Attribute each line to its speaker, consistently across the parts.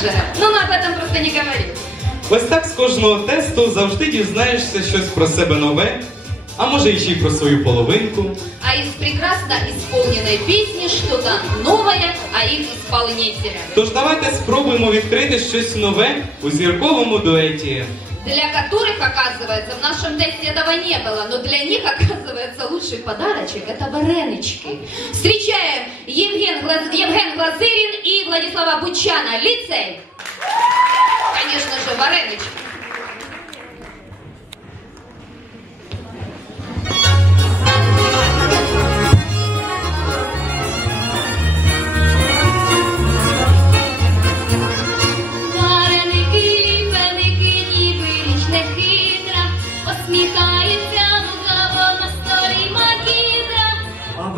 Speaker 1: же, но мы об этом просто не говорим.
Speaker 2: Ось так з кожного тесту завжди дізнаєшся щось про себе нове, а може і ще й про свою половинку.
Speaker 1: А из прекрасно исполненной песни что-то новое о их исполнителях.
Speaker 2: Тож давайте спробуємо відкрити щось нове у зірковому дуеті.
Speaker 1: Для которых, оказывается, в нашем тесте этого не было, но для них, оказывается, лучший подарочек – это вареночки. Встречаем Евген. Евген Глазырин и Владислава Бучана, лицей. Конечно же, вареночки.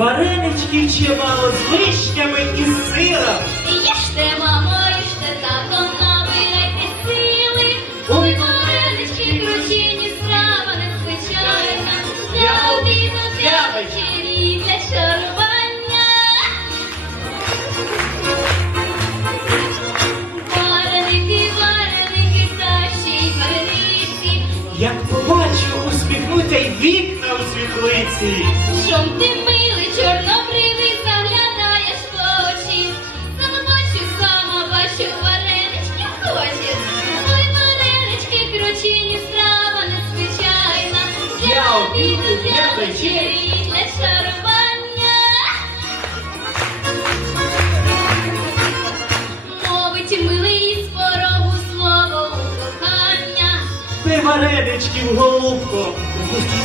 Speaker 3: Варенички чимало з вишнями і сиром.
Speaker 4: Їжте, мамо, їжте, тато, набирайте сили. Ой, варенички, кручені, страва незвичайна. Для обіду, для вечері, для чарування. Вареники, вареники, кращі варениці.
Speaker 3: Як побачу, усміхнуться й вікна у світлиці.
Speaker 4: Жом ти
Speaker 3: для
Speaker 4: шарування. Мовить милий з порогу слово кохання.
Speaker 3: Ти вареничків, голубко, густій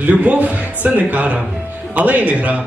Speaker 2: Любов це не кара, але й не гра.